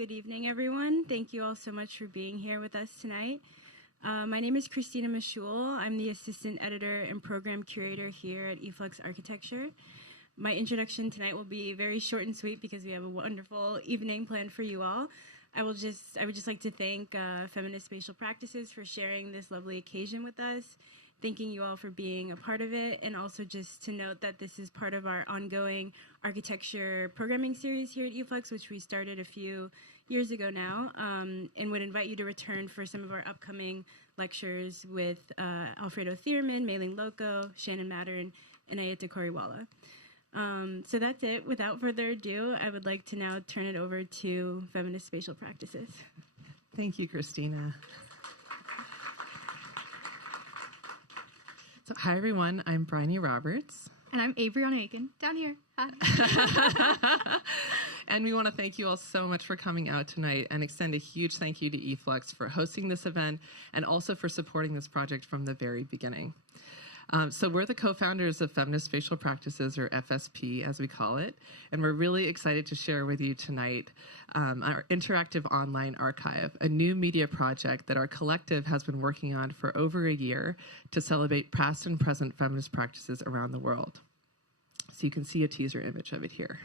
Good evening, everyone. Thank you all so much for being here with us tonight. My name is Christina Mashul. I'm the assistant editor and program curator here at E-FLUX Architecture. My introduction tonight will be very short and sweet because we have a wonderful evening planned for you all. I would just like to thank Feminist Spatial Practices for sharing this lovely occasion with us, thanking you all for being a part of it, and also just to note that this is part of our ongoing architecture programming series here at E-FLUX, which we started a few years ago now, and would invite you to return for some of our upcoming lectures with Alfredo Thierman, Mei-Ling Loco, Shannon Mattern, and Ayeta Koriwala. So that's it. Without further ado, I would like to now turn it over to Feminist Spatial Practices. Thank you, Christina. So, hi, everyone. I'm Bryony Roberts. And I'm Abriana Aiken, down here. Hi. And we want to thank you all so much for coming out tonight and extend a huge thank you to E-FLUX for hosting this event and also for supporting this project from the very beginning. So we're the co-founders of Feminist Spatial Practices, or FSP as we call it, and we're really excited to share with you tonight our interactive online archive, a new media project that our collective has been working on for over a year to celebrate past and present feminist practices around the world. So you can see a teaser image of it here.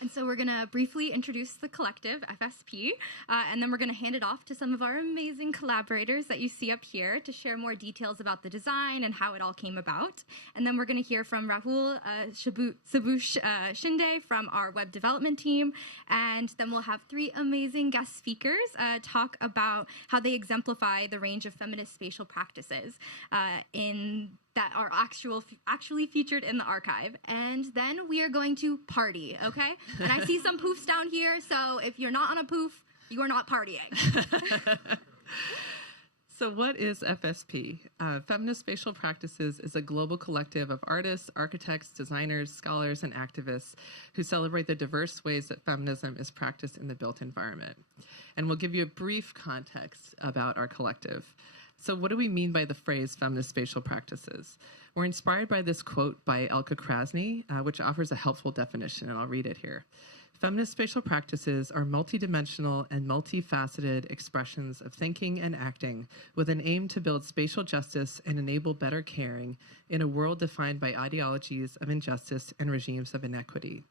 And so we're going to briefly introduce the collective, FSP, and then we're going to hand it off to some of our amazing collaborators that you see up here to share more details about the design and how it all came about. And then we're going to hear from Rahul Sabush Shinde from our web development team. And then we'll have three amazing guest speakers talk about how they exemplify the range of feminist spatial practices that are actually featured in the archive. And then we are going to party, okay? And I see some poofs down here, so if you're not on a poof, you are not partying. So what is FSP? Feminist Spatial Practices is a global collective of artists, architects, designers, scholars, and activists who celebrate the diverse ways that feminism is practiced in the built environment. And we'll give you a brief context about our collective. So what do we mean by the phrase feminist spatial practices? We're inspired by this quote by Elke Krasny, which offers a helpful definition, and I'll read it here. Feminist spatial practices are multidimensional and multifaceted expressions of thinking and acting with an aim to build spatial justice and enable better caring in a world defined by ideologies of injustice and regimes of inequity.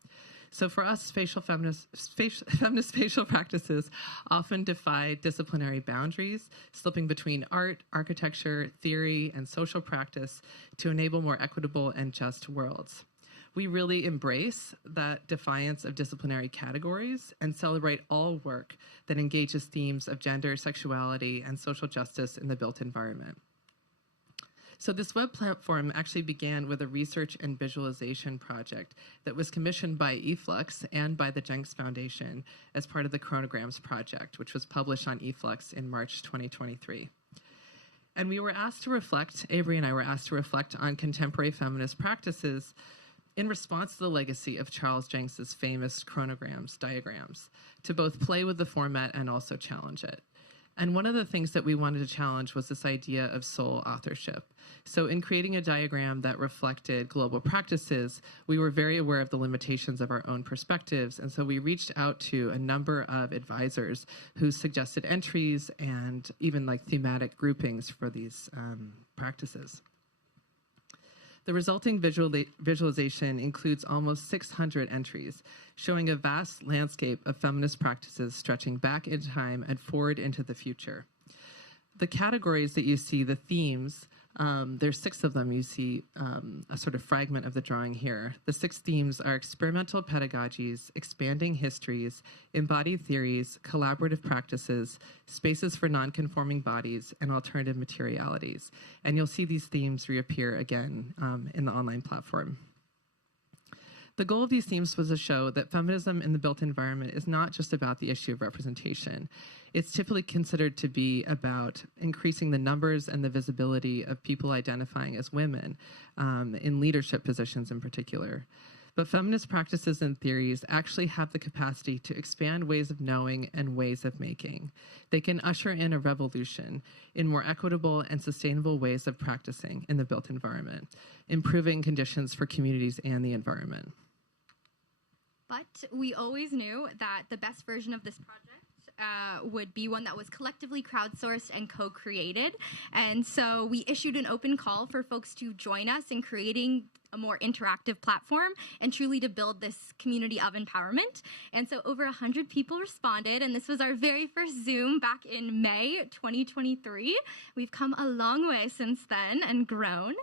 So for us, feminist spatial practices often defy disciplinary boundaries, slipping between art, architecture, theory, and social practice to enable more equitable and just worlds. We really embrace that defiance of disciplinary categories and celebrate all work that engages themes of gender, sexuality, and social justice in the built environment. So this web platform actually began with a research and visualization project that was commissioned by E-FLUX and by the Jenks Foundation as part of the Chronograms project, which was published on E-FLUX in March 2023. And we were asked to reflect, Avery and I were asked to reflect on contemporary feminist practices in response to the legacy of Charles Jenks's famous chronograms diagrams, to both play with the format and also challenge it. And one of the things that we wanted to challenge was this idea of sole authorship. So in creating a diagram that reflected global practices, we were very aware of the limitations of our own perspectives. And so we reached out to a number of advisors who suggested entries and even like thematic groupings for these practices. The resulting visualization includes almost 600 entries, showing a vast landscape of feminist practices stretching back in time and forward into the future. The categories that you see, the themes, there's 6 of them. You see a sort of fragment of the drawing here. The 6 themes are experimental pedagogies, expanding histories, embodied theories, collaborative practices, spaces for non-conforming bodies, and alternative materialities. And you'll see these themes reappear again in the online platform. The goal of these themes was to show that feminism in the built environment is not just about the issue of representation. It's typically considered to be about increasing the numbers and the visibility of people identifying as women in leadership positions in particular. But feminist practices and theories actually have the capacity to expand ways of knowing and ways of making. They can usher in a revolution in more equitable and sustainable ways of practicing in the built environment, improving conditions for communities and the environment. But we always knew that the best version of this project would be one that was collectively crowdsourced and co-created. And so we issued an open call for folks to join us in creating a more interactive platform and truly to build this community of empowerment. And so over 100 people responded, and this was our very first Zoom back in May 2023. We've come a long way since then and grown.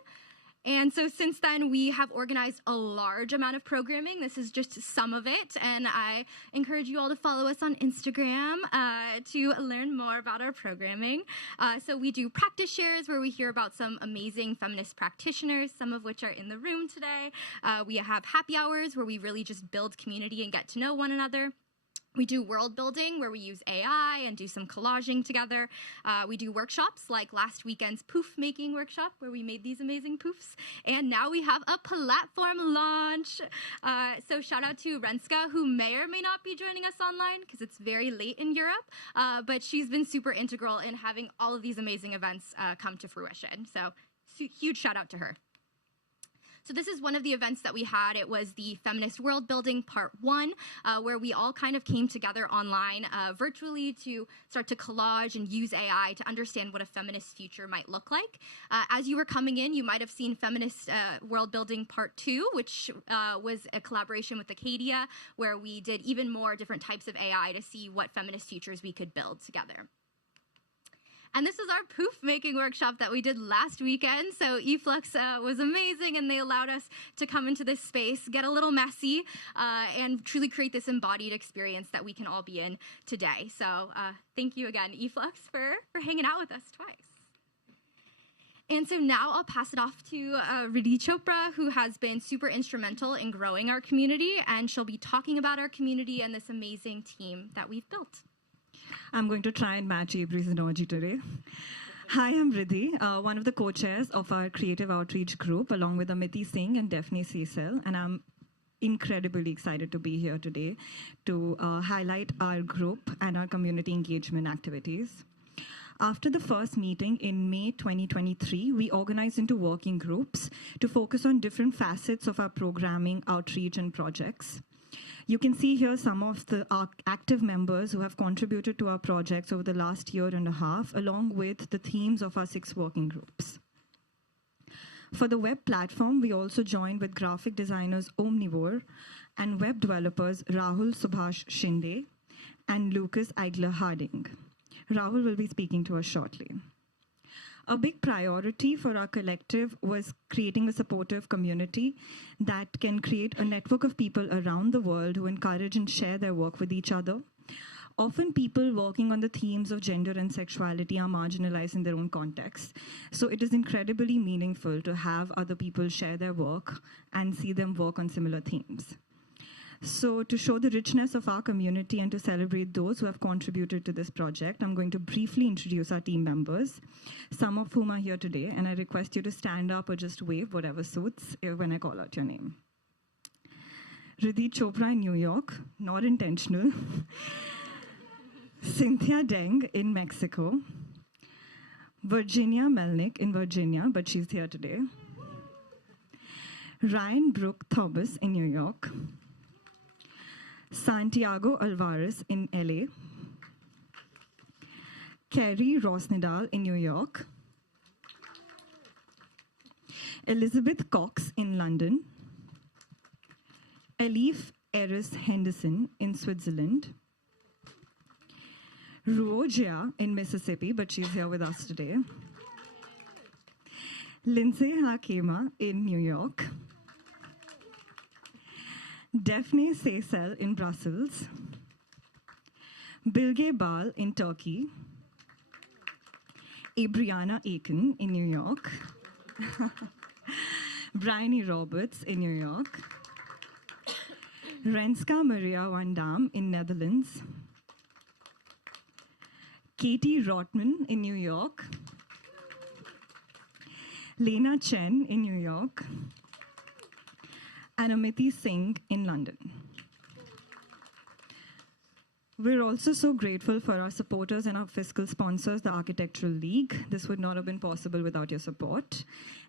And so since then, we have organized a large amount of programming. This is just some of it. And I encourage you all to follow us on Instagram to learn more about our programming. So we do practice shares where we hear about some amazing feminist practitioners, some of which are in the room today. We have happy hours where we really just build community and get to know one another. We do world building where we use AI and do some collaging together. We do workshops like last weekend's poof making workshop where we made these amazing poofs. And now we have a platform launch. So shout out to Renska, who may or may not be joining us online because it's very late in Europe. But she's been super integral in having all of these amazing events come to fruition. So huge shout out to her. So this is one of the events that we had. It was the Feminist World Building Part 1, where we all kind of came together online virtually to start to collage and use AI to understand what a feminist future might look like. As you were coming in, you might have seen Feminist World Building Part 2, which was a collaboration with Acadia, where we did even more different types of AI to see what feminist futures we could build together. And this is our poof making workshop that we did last weekend. So E-FLUX was amazing, and they allowed us to come into this space, get a little messy, and truly create this embodied experience that we can all be in today. So thank you again, E-FLUX, for hanging out with us twice. And so now I'll pass it off to Riddhi Chopra, who has been super instrumental in growing our community, and she'll be talking about our community and this amazing team that we've built. I'm going to try and match Avery's energy today. Hi, I'm Riddhi, one of the co-chairs of our Creative Outreach Group, along with Amity Singh and Daphne Cecil, and I'm incredibly excited to be here today to highlight our group and our community engagement activities. After the first meeting in May 2023, we organized into working groups to focus on different facets of our programming, outreach, and projects. You can see here some of the active members who have contributed to our projects over the last year and a half, along with the themes of our 6 working groups. For the web platform, we also joined with graphic designers Omnivore and web developers Rahul Subhash Shinde and Lucas Eigler Harding. Rahul will be speaking to us shortly. A big priority for our collective was creating a supportive community that can create a network of people around the world who encourage and share their work with each other. Often people working on the themes of gender and sexuality are marginalized in their own context. So it is incredibly meaningful to have other people share their work and see them work on similar themes. So to show the richness of our community and to celebrate those who have contributed to this project, I'm going to briefly introduce our team members, some of whom are here today, and I request you to stand up or just wave, whatever suits, when I call out your name. Riddhi Chopra in New York, not intentional. Cynthia Deng in Mexico. Virginia Melnick in Virginia, but she's here today. Ryan Brooke Thomas in New York. Santiago Alvarez in LA, Kerry Rosnedal in New York, Elizabeth Cox in London, Elif Eris Henderson in Switzerland, Ruojia in Mississippi, but she's here with us today, Lindsay Hakema in New York, Daphne Cecil in Brussels, Bilge Bal in Turkey, Abriana Aiken in New York, Bryony Roberts in New York, Renska Maria van Dam in Netherlands, Katie Rotman in New York, Lena Chen in New York, and Amity Singh in London. We're also so grateful for our supporters and our fiscal sponsors, the Architectural League. This would not have been possible without your support.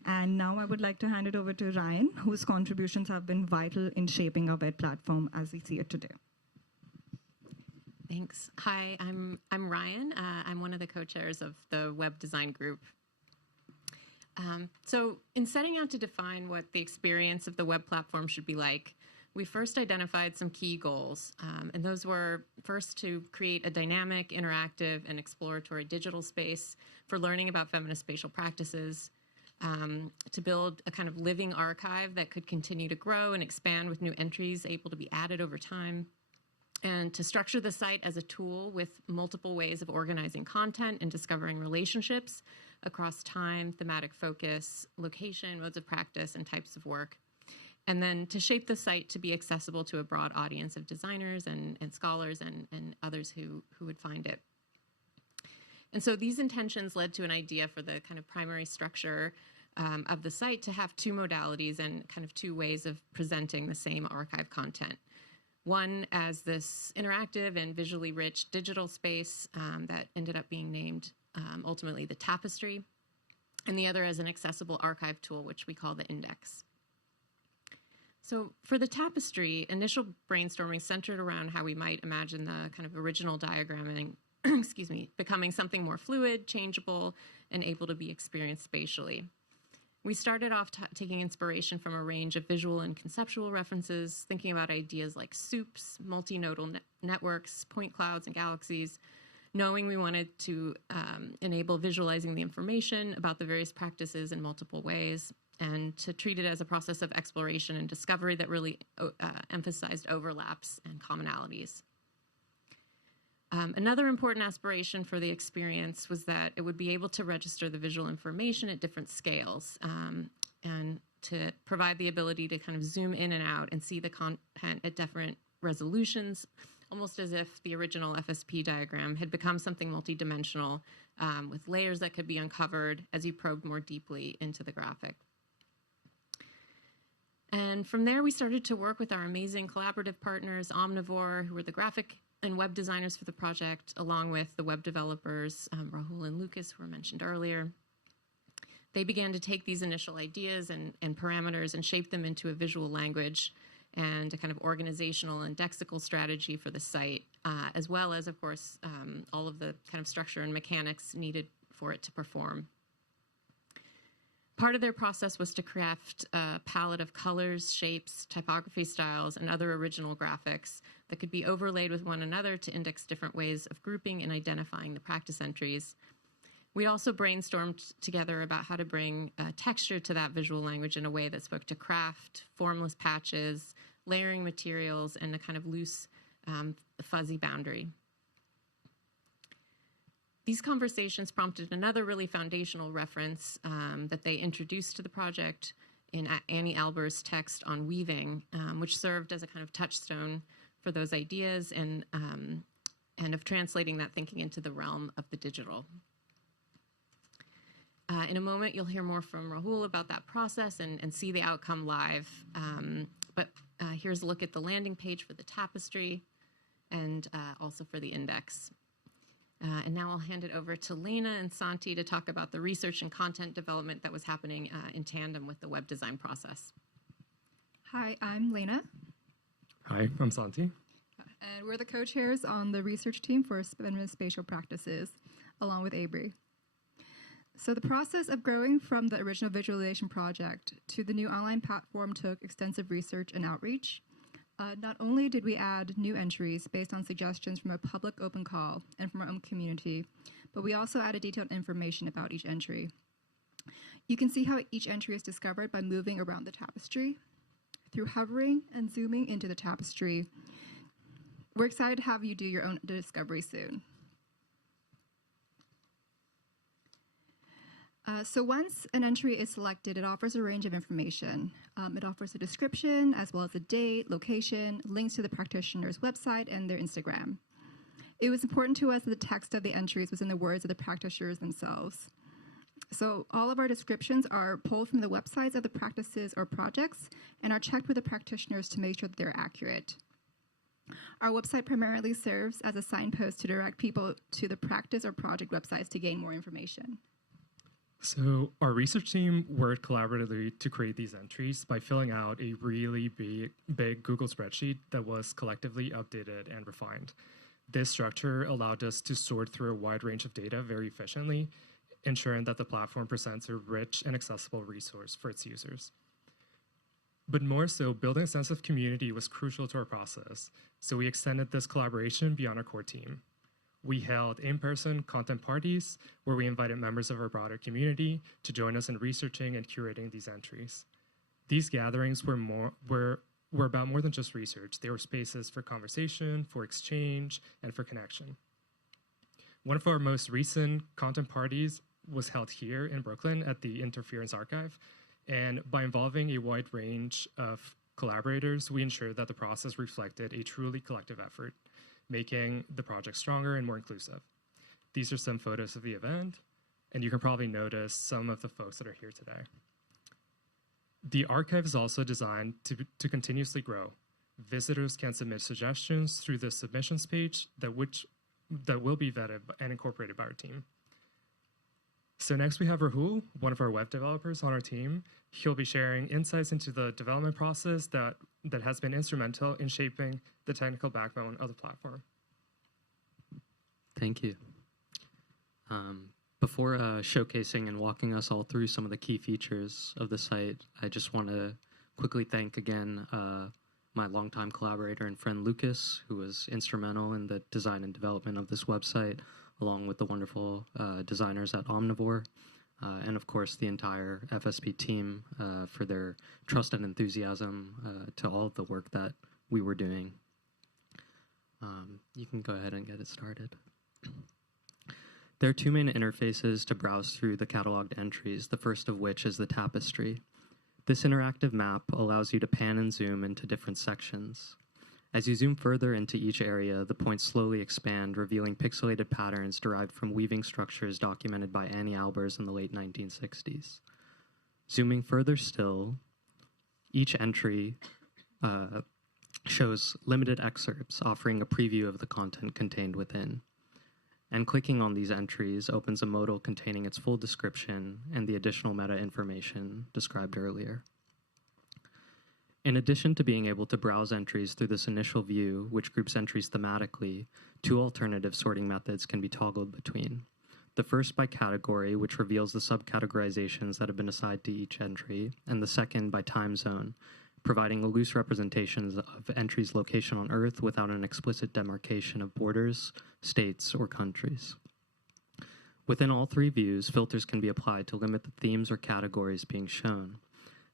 And now I would like to hand it over to Ryan, whose contributions have been vital in shaping our web platform as we see it today. Thanks. Hi, I'm Ryan. I'm one of the co-chairs of the web design group. So in setting out to define what the experience of the web platform should be like, we first identified some key goals. And those were first to create a dynamic, interactive, and exploratory digital space for learning about feminist spatial practices, to build a kind of living archive that could continue to grow and expand with new entries able to be added over time, and to structure the site as a tool with multiple ways of organizing content and discovering relationships across time, thematic focus, location, modes of practice, and types of work. And then to shape the site to be accessible to a broad audience of designers and scholars and others who would find it. And so these intentions led to an idea for the kind of primary structure of the site to have two modalities and kind of two ways of presenting the same archive content. One as this interactive and visually rich digital space that ended up being named ultimately the Tapestry, and the other as an accessible archive tool, which we call the Index. So for the Tapestry, initial brainstorming centered around how we might imagine the kind of original diagramming, excuse me, becoming something more fluid, changeable, and able to be experienced spatially. We started off taking inspiration from a range of visual and conceptual references, thinking about ideas like soups, multinodal networks, point clouds, and galaxies, knowing we wanted to enable visualizing the information about the various practices in multiple ways, and to treat it as a process of exploration and discovery that really emphasized overlaps and commonalities. Another important aspiration for the experience was that it would be able to register the visual information at different scales, and to provide the ability to kind of zoom in and out and see the content at different resolutions, almost as if the original FSP diagram had become something multidimensional, with layers that could be uncovered as you probed more deeply into the graphic. And from there, we started to work with our amazing collaborative partners, Omnivore, who were the graphic and web designers for the project, along with the web developers, Rahul and Lucas, who were mentioned earlier. They began to take these initial ideas and parameters and shape them into a visual language and a kind of organizational and lexical strategy for the site, as well as, of course, all of the kind of structure and mechanics needed for it to perform. Part of their process was to craft a palette of colors, shapes, typography styles, and other original graphics that could be overlaid with one another to index different ways of grouping and identifying the practice entries. We also brainstormed together about how to bring texture to that visual language in a way that spoke to craft, formless patches, layering materials, and a kind of loose, fuzzy boundary. These conversations prompted another really foundational reference that they introduced to the project in Annie Alber's text on weaving, which served as a kind of touchstone for those ideas and of translating that thinking into the realm of the digital. In a moment, you'll hear more from Rahul about that process and see the outcome live. But here's a look at the landing page for the Tapestry and also for the Index. And now I'll hand it over to Lena and Santi to talk about the research and content development that was happening in tandem with the web design process. Hi, I'm Lena. Hi, I'm Santi. And we're the co-chairs on the research team for Feminist Spatial Practices, along with Abri. So the process of growing from the original visualization project to the new online platform took extensive research and outreach. Not only did we add new entries based on suggestions from a public open call and from our own community, but we also added detailed information about each entry. You can see how each entry is discovered by moving around the tapestry, through hovering and zooming into the tapestry. We're excited to have you do your own discovery soon. So once an entry is selected, it offers a range of information. It offers a description, as well as a date, location, links to the practitioner's website and their Instagram. It was important to us that the text of the entries was in the words of the practitioners themselves. So all of our descriptions are pulled from the websites of the practices or projects and are checked with the practitioners to make sure that they're accurate. Our website primarily serves as a signpost to direct people to the practice or project websites to gain more information. So our research team worked collaboratively to create these entries by filling out a really big Google spreadsheet that was collectively updated and refined. This structure allowed us to sort through a wide range of data very efficiently, ensuring that the platform presents a rich and accessible resource for its users. But more so, building a sense of community was crucial to our process, so we extended this collaboration beyond our core team. We held in-person content parties where we invited members of our broader community to join us in researching and curating these entries. These gatherings were about more than just research. They were spaces for conversation, for exchange, and for connection. One of our most recent content parties was held here in Brooklyn at the Interference Archive. And by involving a wide range of collaborators, we ensured that the process reflected a truly collective effort, making the project stronger and more inclusive. These are some photos of the event, and you can probably notice some of the folks that are here today. The archive is also designed to continuously grow. Visitors can submit suggestions through the submissions page that will be vetted and incorporated by our team. So next we have Rahul, one of our web developers on our team. He'll be sharing insights into the development process that has been instrumental in shaping the technical backbone of the platform. Thank you. Before showcasing and walking us all through some of the key features of the site, I just want to quickly thank again my longtime collaborator and friend Lucas, who was instrumental in the design and development of this website, along with the wonderful designers at Omnivore, and of course the entire FSP team for their trust and enthusiasm to all of the work that we were doing. You can go ahead and get it started. There are two main interfaces to browse through the cataloged entries, the first of which is the tapestry. This interactive map allows you to pan and zoom into different sections. As you zoom further into each area, the points slowly expand, revealing pixelated patterns derived from weaving structures documented by Annie Albers in the late 1960s. Zooming further still, each entry shows limited excerpts, offering a preview of the content contained within. And clicking on these entries opens a modal containing its full description and the additional meta information described earlier. In addition to being able to browse entries through this initial view, which groups entries thematically, two alternative sorting methods can be toggled between. The first by category, which reveals the subcategorizations that have been assigned to each entry, and the second by time zone, providing a loose representation of entries' location on Earth without an explicit demarcation of borders, states, or countries. Within all three views, filters can be applied to limit the themes or categories being shown.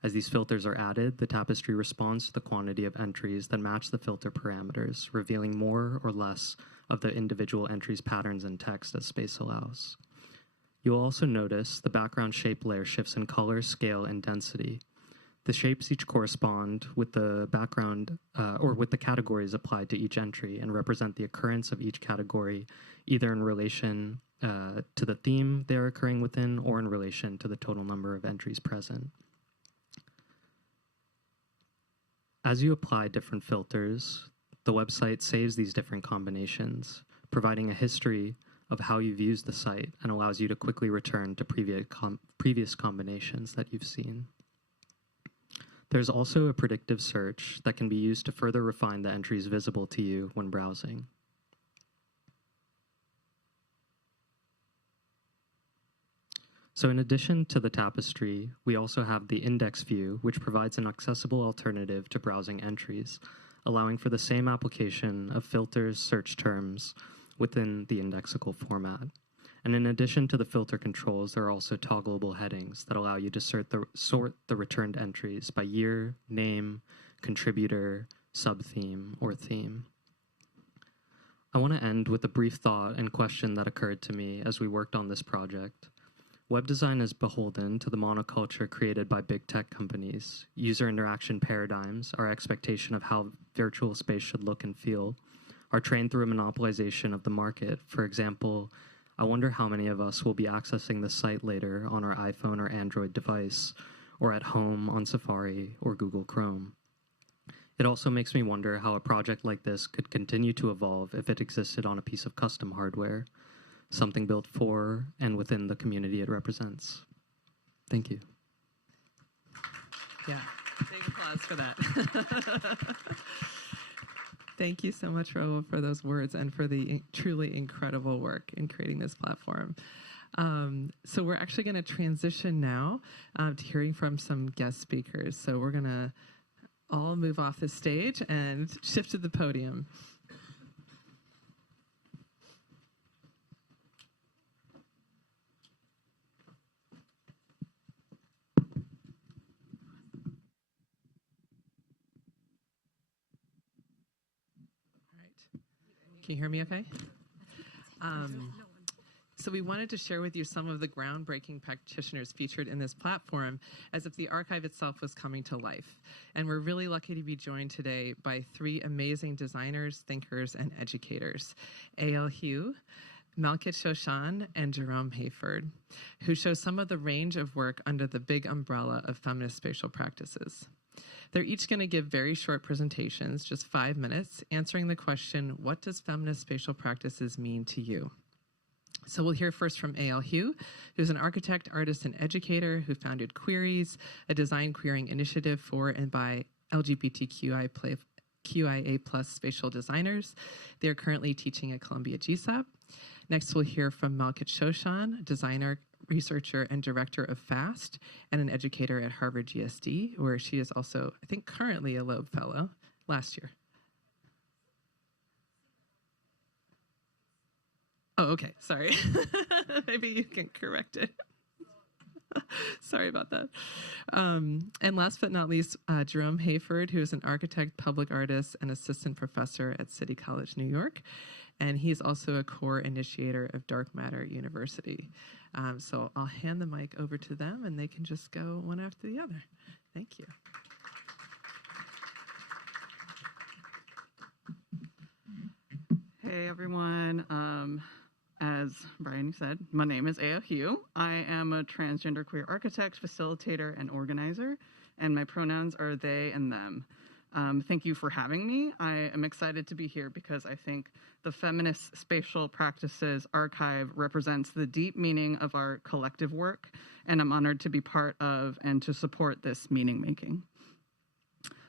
As these filters are added, the tapestry responds to the quantity of entries that match the filter parameters, revealing more or less of the individual entries' patterns and text as space allows. You'll also notice the background shape layer shifts in color, scale, and density. The shapes each correspond with the background or with the categories applied to each entry and represent the occurrence of each category, either in relation to the theme they're occurring within or in relation to the total number of entries present. As you apply different filters, the website saves these different combinations, providing a history of how you've used the site and allows you to quickly return to previous combinations that you've seen. There's also a predictive search that can be used to further refine the entries visible to you when browsing. So in addition to the tapestry, we also have the index view, which provides an accessible alternative to browsing entries, allowing for the same application of filters, search terms within the indexable format. And in addition to the filter controls, there are also toggleable headings that allow you to sort the returned entries by year, name, contributor, subtheme, or theme. I want to end with a brief thought and question that occurred to me as we worked on this project. Web design is beholden to the monoculture created by big tech companies. User interaction paradigms, our expectation of how virtual space should look and feel, are trained through a monopolization of the market. For example, I wonder how many of us will be accessing the site later on our iPhone or Android device, or at home on Safari or Google Chrome. It also makes me wonder how a project like this could continue to evolve if it existed on a piece of custom hardware, something built for and within the community it represents. Thank you. Yeah, big applause for that. Thank you so much, Raul, for those words and for the truly incredible work in creating this platform. So we're actually going to transition now to hearing from some guest speakers. So we're going to all move off the stage and shift to the podium. Can you hear me okay? So we wanted to share with you some of the groundbreaking practitioners featured in this platform as if the archive itself was coming to life. And we're really lucky to be joined today by three amazing designers, thinkers, and educators, A.L. Hugh, Malkit Shoshan, and Jerome Hayford, who show some of the range of work under the big umbrella of feminist spatial practices. They're each going to give very short presentations, just 5 minutes, answering the question, what does feminist spatial practices mean to you? So we'll hear first from A.L. Hugh, who's an architect, artist, and educator who founded Queries, a design queering initiative for and by LGBTQIA plus spatial designers. They are currently teaching at Columbia GSAP. Next, we'll hear from Malkit Shoshan, designer, researcher, and director of FAST, and an educator at Harvard GSD, where she is also, I think, currently a Loeb Fellow last year. Oh, okay, sorry. Maybe you can correct it. Sorry about that. And last but not least, Jerome Hayford, who is an architect, public artist, and assistant professor at City College, New York. And he's also a core initiator of Dark Matter University. So I'll hand the mic over to them, and they can just go one after the other. Thank you. Hey, everyone. As Brian said, my name is A.L. Hugh. I am a transgender queer architect, facilitator, and organizer, and my pronouns are they and them. Thank you for having me. I am excited to be here because I think the Feminist Spatial Practices Archive represents the deep meaning of our collective work, and I'm honored to be part of and to support this meaning making.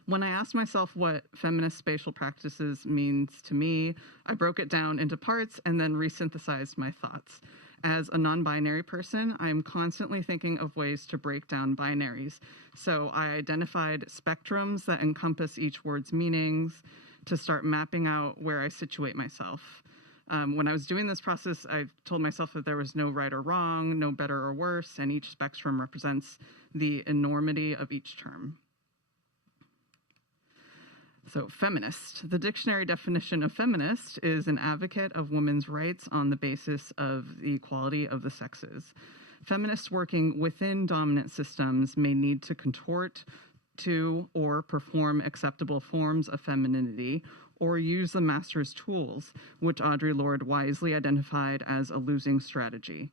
When I asked myself what feminist spatial practices means to me, I broke it down into parts and then resynthesized my thoughts. As a non-binary person, I'm constantly thinking of ways to break down binaries. So I identified spectrums that encompass each word's meanings to start mapping out where I situate myself. When I was doing this process, I told myself that there was no right or wrong, no better or worse, and each spectrum represents the enormity of each term. So, feminist. The dictionary definition of feminist is an advocate of women's rights on the basis of the equality of the sexes. Feminists working within dominant systems may need to contort to or perform acceptable forms of femininity or use the master's tools, which Audre Lorde wisely identified as a losing strategy.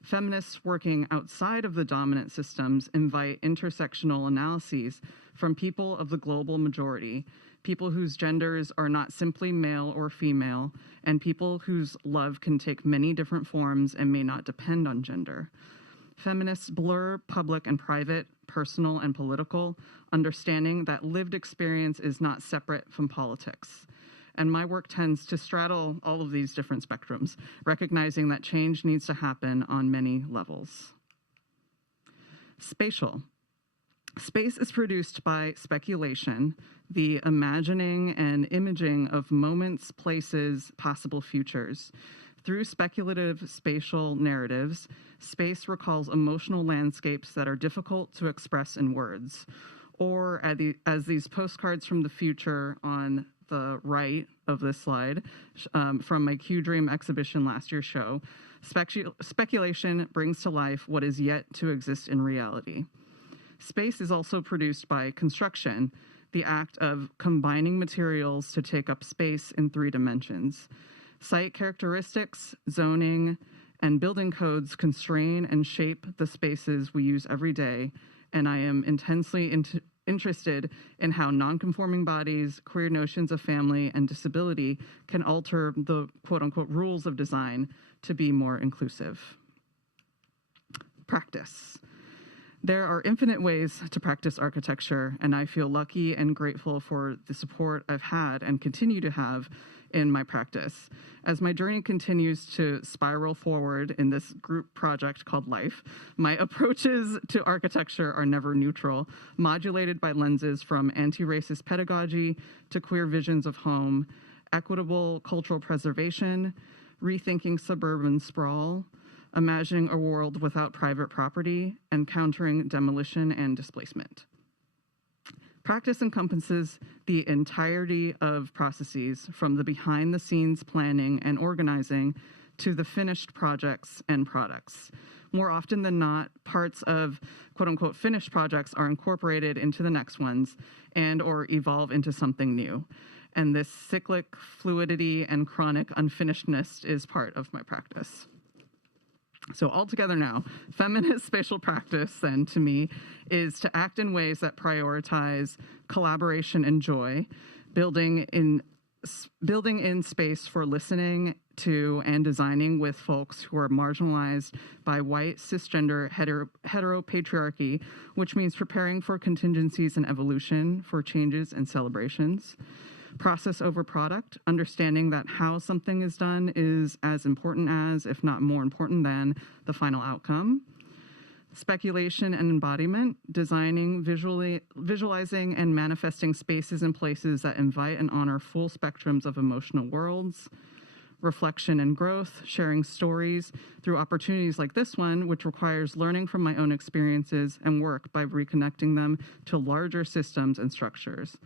Feminists working outside of the dominant systems invite intersectional analyses from people of the global majority, people whose genders are not simply male or female, and people whose love can take many different forms and may not depend on gender. Feminists blur public and private, personal and political, understanding that lived experience is not separate from politics. And my work tends to straddle all of these different spectrums, recognizing that change needs to happen on many levels. Spatial. Space is produced by speculation, the imagining and imaging of moments, places, possible futures. Through speculative spatial narratives, space recalls emotional landscapes that are difficult to express in words. Or as these postcards from the future on the right of this slide from my Q Dream exhibition last year's show, speculation brings to life what is yet to exist in reality. Space is also produced by construction, the act of combining materials to take up space in 3 dimensions. Site characteristics, zoning, and building codes constrain and shape the spaces we use every day, and I am intensely interested in how nonconforming bodies, queer notions of family, and disability can alter the quote-unquote rules of design to be more inclusive. Practice. There are infinite ways to practice architecture, and I feel lucky and grateful for the support I've had and continue to have in my practice. As my journey continues to spiral forward in this group project called life, my approaches to architecture are never neutral, modulated by lenses from anti-racist pedagogy to queer visions of home, equitable cultural preservation, rethinking suburban sprawl, imagining a world without private property, and countering demolition and displacement. Practice encompasses the entirety of processes, from the behind-the-scenes planning and organizing to the finished projects and products. More often than not, parts of quote-unquote finished projects are incorporated into the next ones and or evolve into something new. And this cyclic fluidity and chronic unfinishedness is part of my practice. So altogether now, feminist spatial practice, then, to me, is to act in ways that prioritize collaboration and joy, building in space for listening to and designing with folks who are marginalized by white, cisgender, heteropatriarchy, which means preparing for contingencies and evolution, for changes and celebrations. Process over product, understanding that how something is done is as important as, if not more important than, the final outcome. Speculation and embodiment, designing, visualizing, and manifesting spaces and places that invite and honor full spectrums of emotional worlds. Reflection and growth, sharing stories through opportunities like this one, which requires learning from my own experiences and work by reconnecting them to larger systems and structures.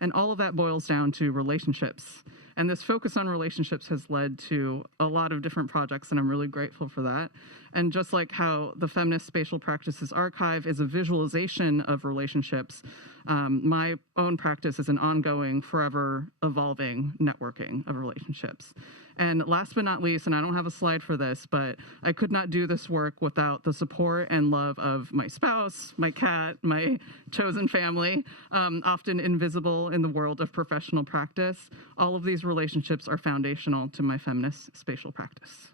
And all of that boils down to relationships. And this focus on relationships has led to a lot of different projects, and I'm really grateful for that. And just like how the Feminist Spatial Practices Archive is a visualization of relationships, my own practice is an ongoing, forever evolving networking of relationships. And last but not least, and I don't have a slide for this, but I could not do this work without the support and love of my spouse, my cat, my chosen family, often invisible in the world of professional practice. All of these relationships are foundational to my feminist spatial practice.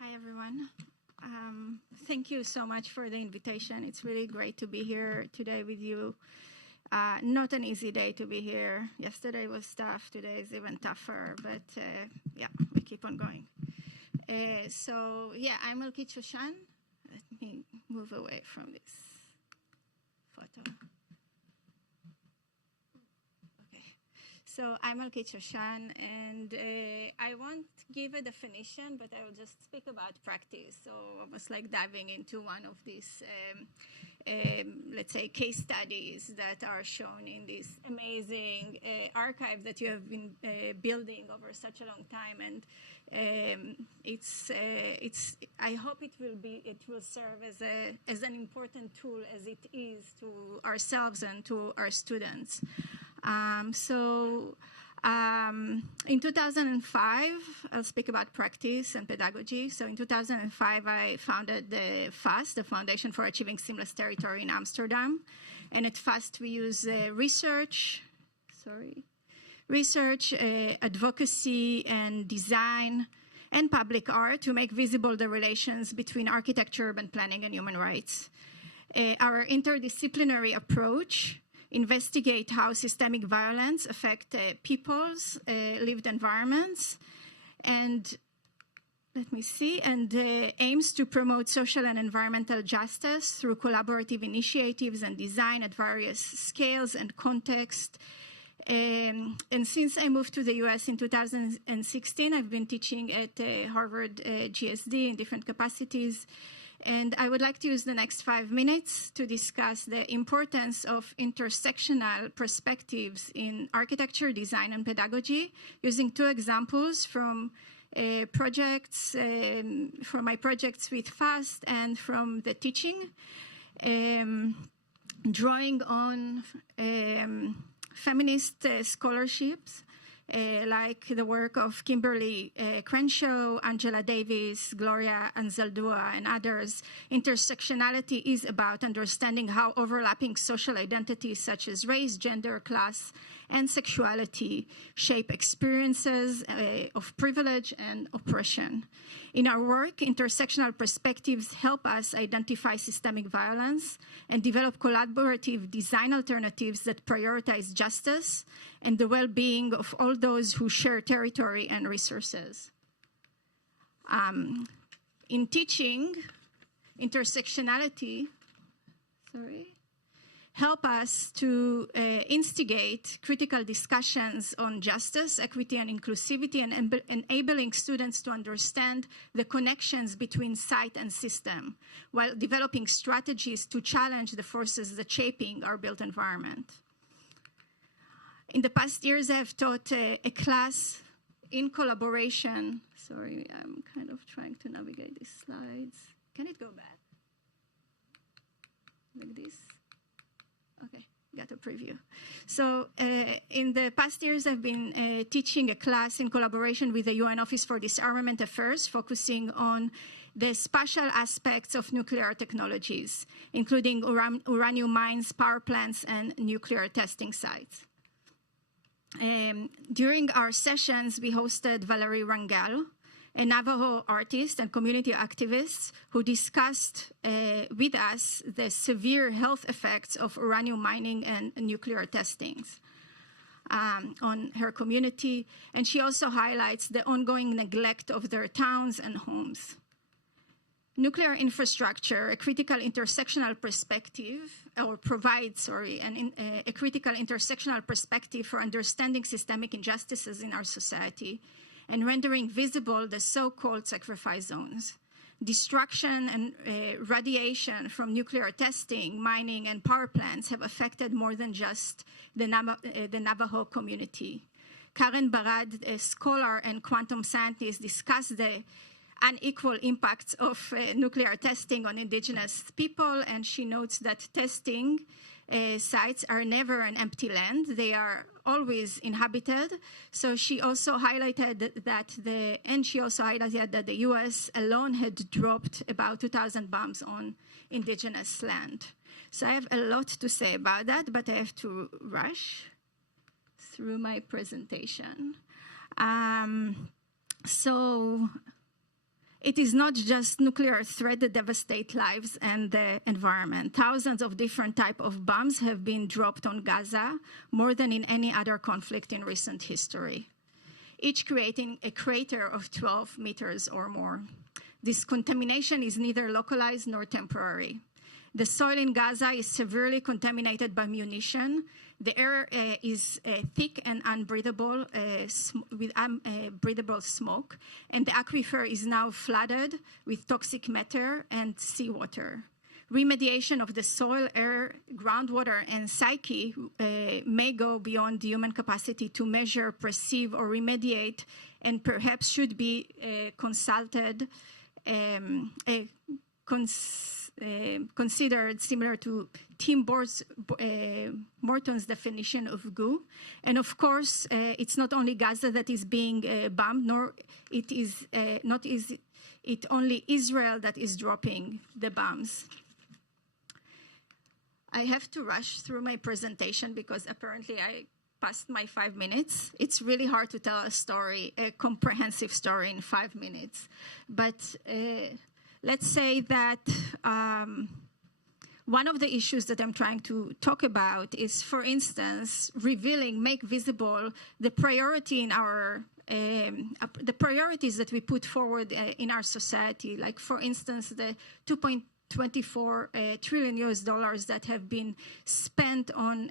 Hi, everyone. Thank you so much for the invitation. It's really great to be here today with you. Not an easy day to be here. Yesterday was tough. Today is even tougher. But yeah, we keep on going. I'm Elkit Shoshan. Let me move away from this photo. So I'm Elkit Shoshan, and I won't give a definition, but I will just speak about practice. So almost like diving into one of these, let's say, case studies that are shown in this amazing archive that you have been building over such a long time. And I hope it will serve as an important tool as it is to ourselves and to our students. In 2005, I'll speak about practice and pedagogy. So in 2005, I founded the FAST, the Foundation for Achieving Seamless Territory in Amsterdam. And at FAST, we use research, advocacy, and design, and public art to make visible the relations between architecture, urban planning, and human rights. Our interdisciplinary approach investigate how systemic violence affect people's lived environments, and aims to promote social and environmental justice through collaborative initiatives and design at various scales and contexts. And since I moved to the US in 2016, I've been teaching at Harvard GSD in different capacities. And I would like to use the next 5 minutes to discuss the importance of intersectional perspectives in architecture, design, and pedagogy, using 2 examples from projects, from my projects with FAST and from the teaching, drawing on feminist scholarships like the work of Kimberly Crenshaw, Angela Davis, Gloria Anzaldúa, and others, intersectionality is about understanding how overlapping social identities such as race, gender, class, and sexuality shape experiences of privilege and oppression. In our work, intersectional perspectives help us identify systemic violence and develop collaborative design alternatives that prioritize justice and the well-being of all those who share territory and resources. In teaching, intersectionality, help us to instigate critical discussions on justice, equity, and inclusivity, and enabling students to understand the connections between site and system, while developing strategies to challenge the forces that shaping our built environment. In the past years, I have taught a class in collaboration. Sorry, I'm kind of trying to navigate these slides. Can it go back? Like this? Okay, got a preview. So in the past years, I've been teaching a class in collaboration with the UN Office for Disarmament Affairs, focusing on the spatial aspects of nuclear technologies, including uranium mines, power plants, and nuclear testing sites. During our sessions, we hosted Valerie Rangel, a Navajo artist and community activist who discussed with us the severe health effects of uranium mining and nuclear testings on her community. And she also highlights the ongoing neglect of their towns and homes. Nuclear infrastructure, a critical intersectional perspective, or provides, a critical intersectional perspective for understanding systemic injustices in our society and rendering visible the so-called sacrifice zones. Destruction and radiation from nuclear testing, mining, and power plants have affected more than just the Navajo community. Karen Barad, a scholar and quantum scientist, discussed the unequal impacts of nuclear testing on indigenous people, and she notes that testing sites are never an empty land. They are always inhabited. So she also highlighted that the US alone had dropped about 2,000 bombs on indigenous land. So I have a lot to say about that, but I have to rush through my presentation. So it is not just nuclear threat that devastate lives and the environment. Thousands of different types of bombs have been dropped on Gaza, more than in any other conflict in recent history, each creating a crater of 12 meters or more. This contamination is neither localized nor temporary. The soil in Gaza is severely contaminated by munition. The air is thick and unbreathable, with unbreathable smoke, and the aquifer is now flooded with toxic matter and seawater. Remediation of the soil, air, groundwater, and psyche may go beyond human capacity to measure, perceive, or remediate, and perhaps should be considered similar to Tim Morton's definition of goo. And of course, it's not only Gaza that is being bombed, nor it is it only Israel that is dropping the bombs. I have to rush through my presentation because apparently I passed my 5 minutes. It's really hard to tell a story, a comprehensive story in 5 minutes. But let's say that one of the issues that I'm trying to talk about is, for instance, make visible the priority in our the priorities that we put forward in our society. Like, for instance, the $2.24 trillion that have been spent on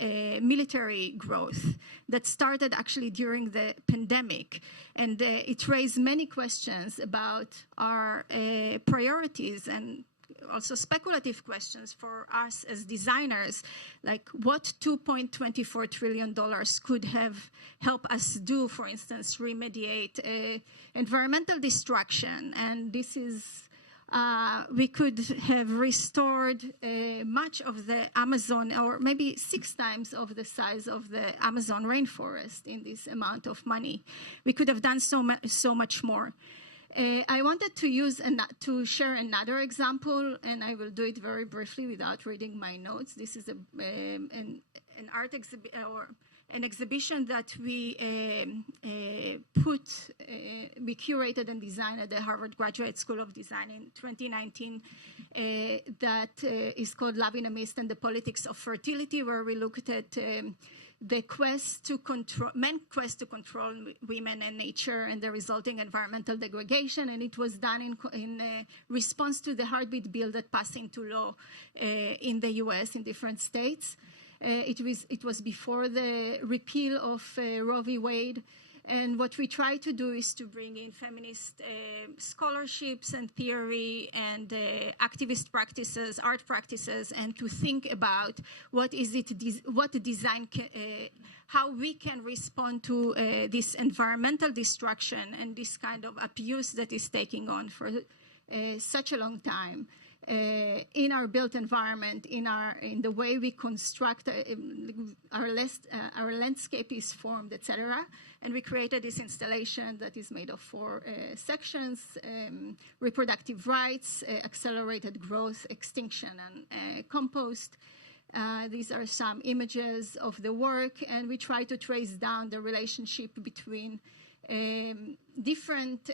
military growth that started actually during the pandemic. And it raised many questions about our priorities and also speculative questions for us as designers, like what $2.24 trillion could have helped us do, for instance, remediate environmental destruction. And this is we could have restored much of the Amazon, or maybe 6 times of the size of the Amazon rainforest in this amount of money. We could have done so much more. I wanted to to share another example, and I will do it very briefly without reading my notes. This is an art exhibit or an exhibition that we we curated and designed at the Harvard Graduate School of Design in 2019 that is called Love in a Mist and the Politics of Fertility, where we looked at the quest to control, men's quest to control women and nature and the resulting environmental degradation. And it was done in response to the heartbeat bill that passed into law in the US in different states. It was before the repeal of Roe v. Wade. And what we try to do is to bring in feminist scholarships and theory and activist practices, art practices, and to think about what the design, how we can respond to this environmental destruction and this kind of abuse that is taking on for such a long time. In our built environment, in the way we construct our landscape is formed, etc. And we created this installation that is made of 4 sections: reproductive rights, accelerated growth, extinction, and compost. These are some images of the work, and we try to trace down the relationship between different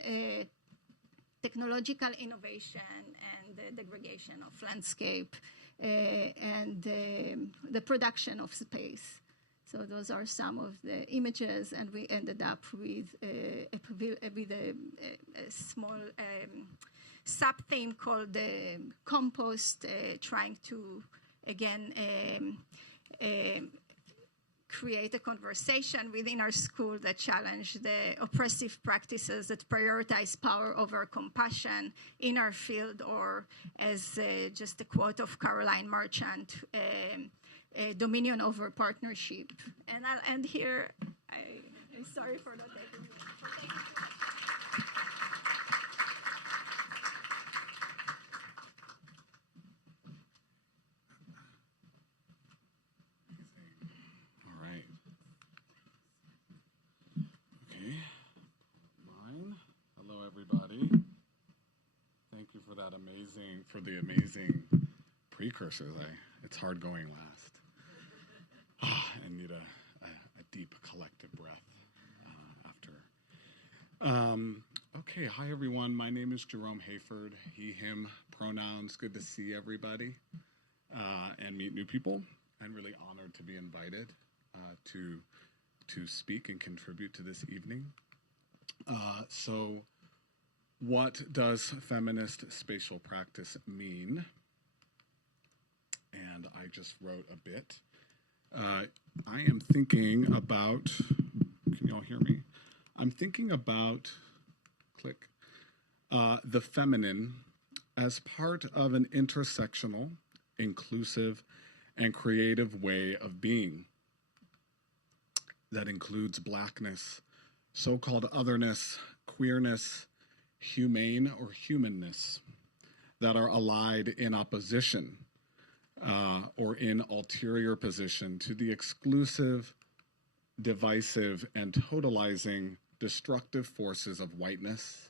technological innovation and the degradation of landscape and the production of space. So those are some of the images, and we ended up with a small sub-theme called compost, trying to, again, create a conversation within our school that challenge the oppressive practices that prioritize power over compassion in our field, or as just a quote of Caroline Marchant, dominion over partnership. And I'll end here. I'm sorry for not taking it. For the amazing precursors. It's hard going last. And need a deep collective breath after. Okay, hi everyone. My name is Jerome Hayford. He, him pronouns. Good to see everybody and meet new people. I'm really honored to be invited to speak and contribute to this evening. So what does feminist spatial practice mean? And I just wrote a bit. I am thinking about, can you all hear me? I'm thinking about, the feminine as part of an intersectional, inclusive, and creative way of being that includes Blackness, so-called otherness, queerness, humane or humanness, that are allied in opposition or in ulterior position to the exclusive, divisive, and totalizing destructive forces of whiteness,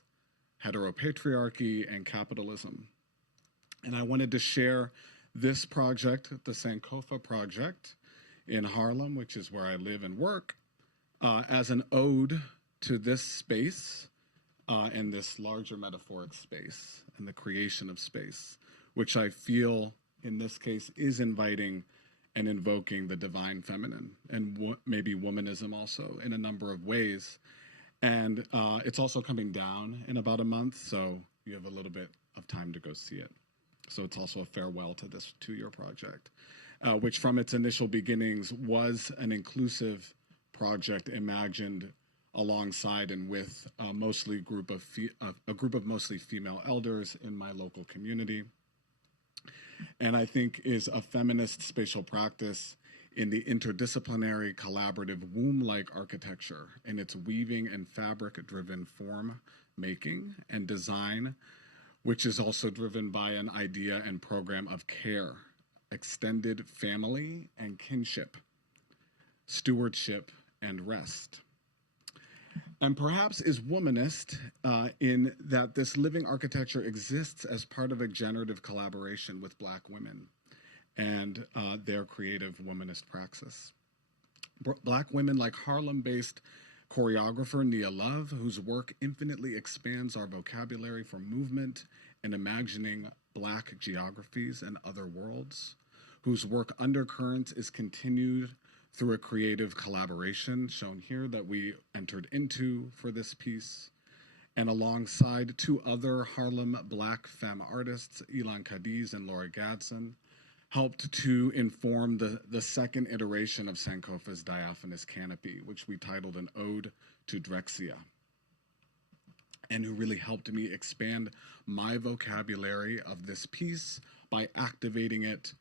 heteropatriarchy, and capitalism. And I wanted to share this project, the Sankofa Project in Harlem, which is where I live and work, as an ode to this space and this larger metaphoric space and the creation of space, which I feel in this case is inviting and invoking the divine feminine and maybe womanism also in a number of ways. And it's also coming down in about a month, so you have a little bit of time to go see it. So it's also a farewell to this 2-year project, which from its initial beginnings was an inclusive project imagined alongside and with a group of mostly female elders in my local community. And I think is a feminist spatial practice in the interdisciplinary, collaborative, womb-like architecture in its weaving and fabric-driven form making and design, which is also driven by an idea and program of care, extended family and kinship, stewardship and rest. And perhaps is womanist in that this living architecture exists as part of a generative collaboration with Black women and their creative womanist praxis. Black women like Harlem-based choreographer Nia Love, whose work infinitely expands our vocabulary for movement and imagining Black geographies and other worlds, whose work Undercurrents is continued through a creative collaboration shown here that we entered into for this piece, and alongside two other Harlem Black femme artists, Ilan Cadiz and Laura Gadsden, helped to inform the second iteration of Sankofa's Diaphanous Canopy, which we titled An Ode to Drexia, and who really helped me expand my vocabulary of this piece by activating it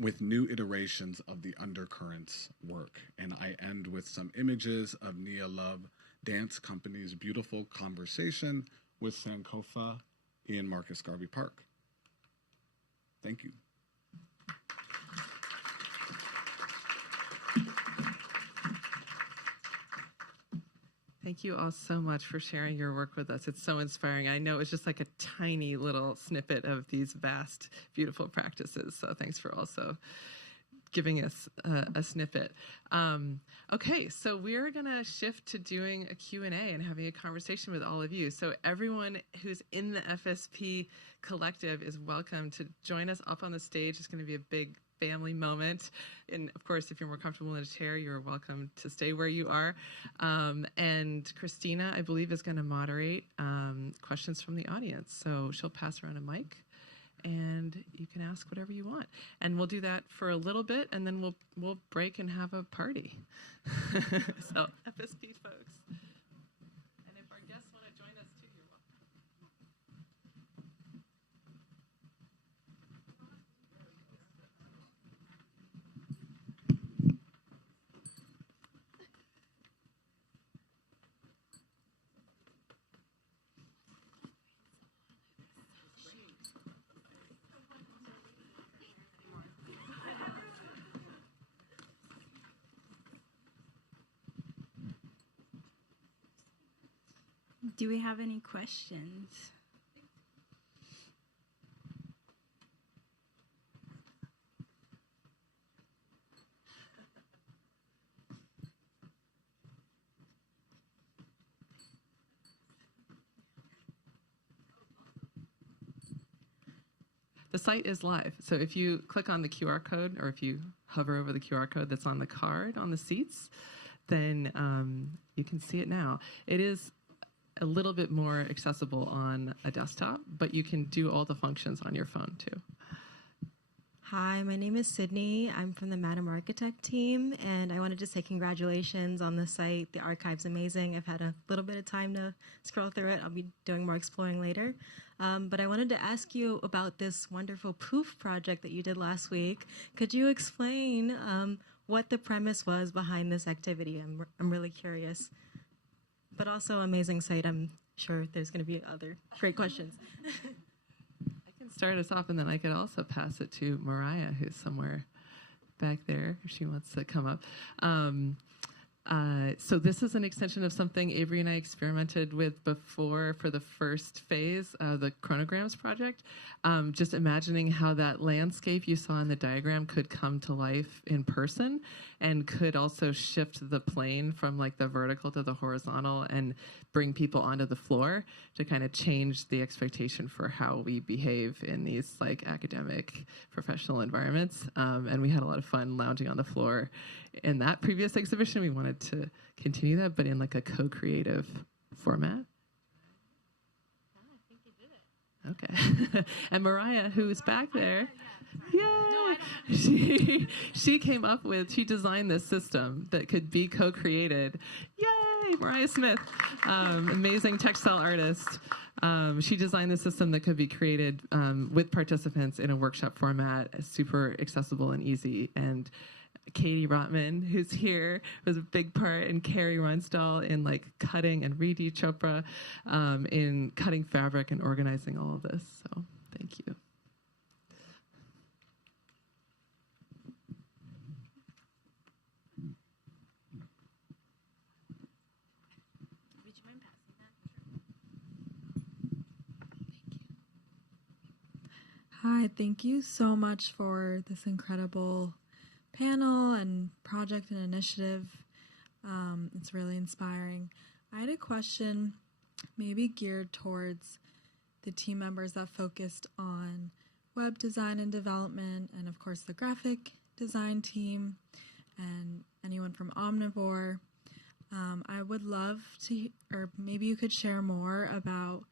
with new iterations of the Undercurrents work. And I end with some images of Nia Love Dance Company's beautiful conversation with Sankofa in Marcus Garvey Park. Thank you. Thank you all so much for sharing your work with us. It's so inspiring. I know it's just like a tiny little snippet of these vast, beautiful practices. So thanks for also giving us a snippet. Okay, so we're going to shift to doing a Q&A and having a conversation with all of you. So everyone who's in the FSP collective is welcome to join us up on the stage. It's going to be a big family moment. And of course, if you're more comfortable in a chair, you're welcome to stay where you are. And Christina, I believe, is going to moderate questions from the audience. So she'll pass around a mic and you can ask whatever you want. And we'll do that for a little bit and then we'll break and have a party. So FSP folks. And if our guests want to join us too, you're welcome. Do we have any questions? The site is live. So if you click on the QR code or if you hover over the QR code that's on the card on the seats, then you can see it now. It is a little bit more accessible on a desktop, but you can do all the functions on your phone too. Hi, my name is Sydney. I'm from the Madam Architect team, and I wanted to say congratulations on the site. The archive's amazing. I've had a little bit of time to scroll through it. I'll be doing more exploring later. But I wanted to ask you about this wonderful poof project that you did last week. Could you explain what the premise was behind this activity? I'm really curious. But also amazing site. I'm sure there's going to be other great questions. I can start us off, and then I could also pass it to Mariah, who's somewhere back there, if she wants to come up. So this is an extension of something Avery and I experimented with before for the first phase of the chronograms project. Just imagining how that landscape you saw in the diagram could come to life in person and could also shift the plane from like the vertical to the horizontal and bring people onto the floor to kind of change the expectation for how we behave in these like academic professional environments. And we had a lot of fun lounging on the floor in that previous exhibition. We wanted to continue that, but in like a co-creative format. Okay. And Mariah, who's back there, yay! She came up with, she designed this system that could be co-created. Yay! Mariah Smith, amazing textile artist. She designed the system that could be created with participants in a workshop format, super accessible and easy. And Katie Rotman, who's here, was a big part, and Carrie Runstall in like cutting, and Riti Chopra in cutting fabric and organizing all of this. So thank you. Hi, thank you so much for this incredible panel and project and initiative. It's really inspiring. I had a question maybe geared towards the team members that focused on web design and development, and of course the graphic design team, and anyone from Omnivore. I would love to, or maybe you could share more about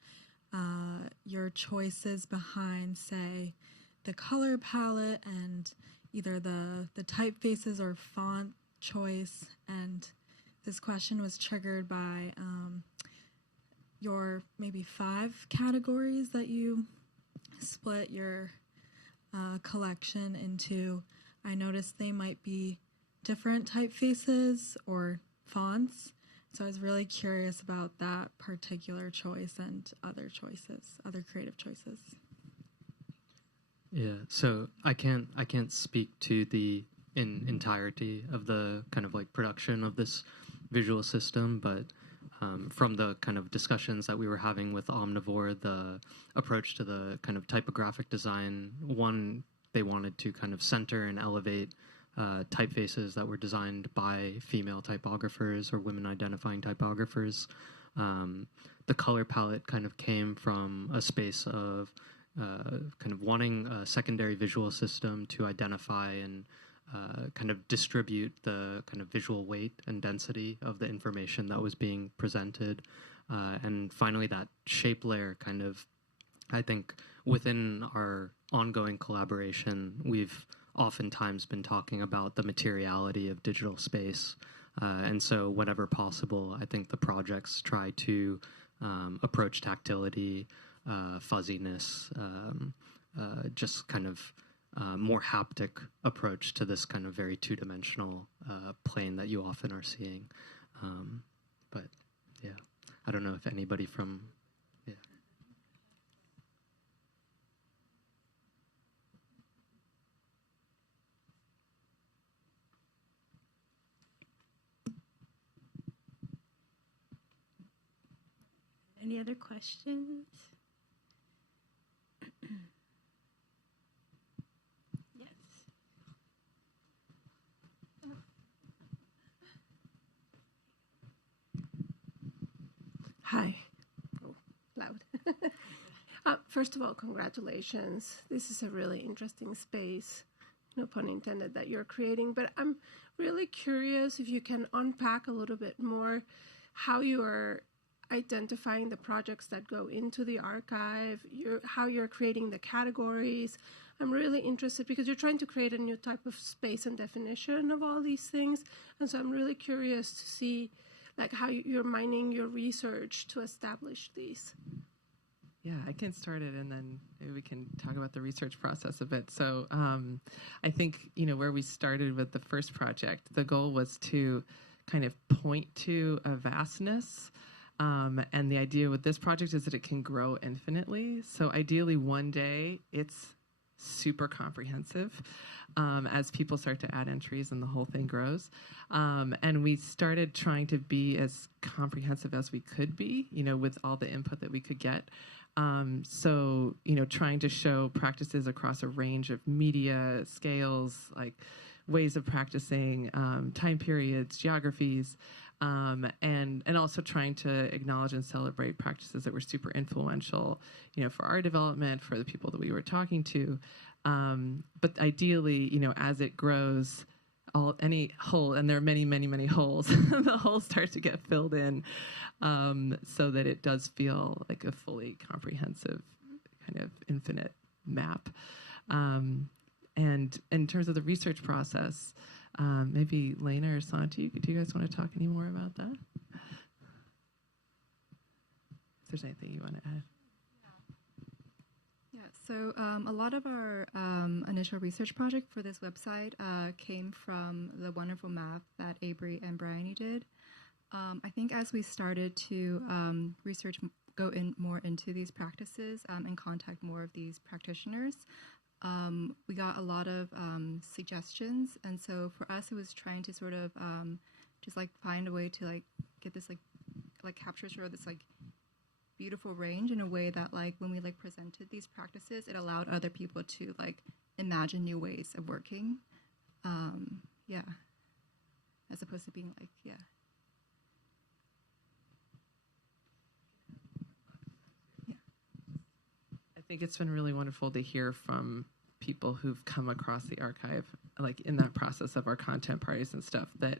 your choices behind, say, the color palette and either the typefaces or font choice. And this question was triggered by your maybe 5 categories that you split your collection into. I noticed they might be different typefaces or fonts. So I was really curious about that particular choice and other choices, other creative choices. Yeah, so I can't speak to the entirety of the kind of like production of this visual system, but from the kind of discussions that we were having with Omnivore, the approach to the kind of typographic design, one, they wanted to kind of center and elevate typefaces that were designed by female typographers or women identifying typographers. The color palette kind of came from a space of kind of wanting a secondary visual system to identify and kind of distribute the kind of visual weight and density of the information that was being presented. And finally, that shape layer kind of, I think, within our ongoing collaboration, we've oftentimes been talking about the materiality of digital space. And so whenever possible, I think the projects try to approach tactility, fuzziness, just kind of more haptic approach to this kind of very two-dimensional plane that you often are seeing. But yeah, I don't know if anybody from, yeah. Any other questions? Yes. Hi. Oh, loud. First of all, congratulations. This is a really interesting space, no pun intended, that you're creating. But I'm really curious if you can unpack a little bit more how you are identifying the projects that go into the archive, how you're creating the categories. I'm really interested because you're trying to create a new type of space and definition of all these things. And so I'm really curious to see like how you're mining your research to establish these. Yeah, I can start it, and then maybe we can talk about the research process a bit. So I think, where we started with the first project, the goal was to kind of point to a vastness. And the idea with this project is that it can grow infinitely. So ideally, one day, it's super comprehensive as people start to add entries and the whole thing grows. And we started trying to be as comprehensive as we could be, with all the input that we could get. So, trying to show practices across a range of media scales, like ways of practicing, time periods, geographies, and also trying to acknowledge and celebrate practices that were super influential, for our development, for the people that we were talking to. But ideally, as it grows, any hole, and there are many, many, many holes, the holes start to get filled in, so that it does feel like a fully comprehensive kind of infinite map. And in terms of the research process, maybe Lena or Santi, do you guys want to talk any more about that? If there's anything you want to add. Yeah, So a lot of our initial research project for this website came from the wonderful map that Avery and Bryony did. I think as we started to research, go in more into these practices and contact more of these practitioners, we got a lot of suggestions. And so for us, it was trying to sort of just like find a way to like get this like capture sort of this like beautiful range in a way that like when we like presented these practices, it allowed other people to like imagine new ways of working. Yeah, as opposed to being like, yeah. I think it's been really wonderful to hear from people who've come across the archive, like in that process of our content parties and stuff, that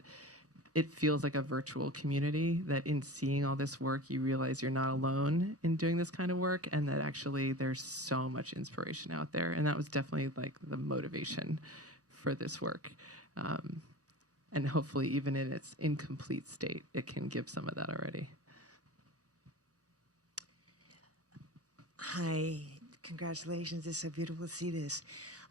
it feels like a virtual community, that in seeing all this work, you realize you're not alone in doing this kind of work, and that actually there's so much inspiration out there. And that was definitely like the motivation for this work. And hopefully even in its incomplete state, it can give some of that already. Hi, congratulations. It's so beautiful to see this.